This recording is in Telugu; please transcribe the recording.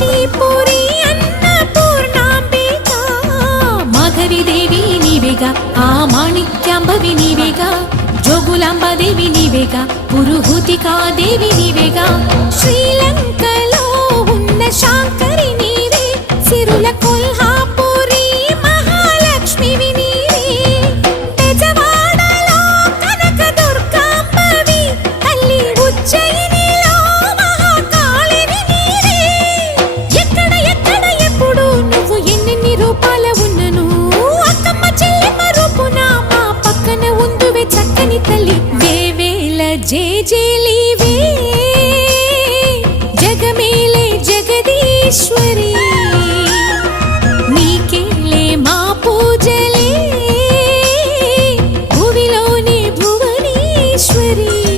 కాశీపురి అన్నపూర్ణాంబిక మాధవి దేవి నీవేగా ఆ మాణిక్యాంబవి నీవేగా జోగులాంబదేవి నీవేగా పురుహూతికా దేవి నీవేగా శ్రీలంకలో ఉన్న శాంకరి నీవే సిరుల కొల్హాపురి మహాలక్ష్మివి నీవే బెజవాడలో కనక దుర్గాంబవి తల్లి ఉజ్జయినిలో మహాకాళిని నీవే ఎక్కడ ఎక్కడ ఎప్పుడు నువ్వు ఎన్నెన్ని రూపాల ఉన్నను అక్కమ్మ చెల్లెమ్మ రూపున మా పక్కన ఉందువే చక్కని తల్లి వేవేల జేజేలివే జగమేలే జగదీశ్వరి।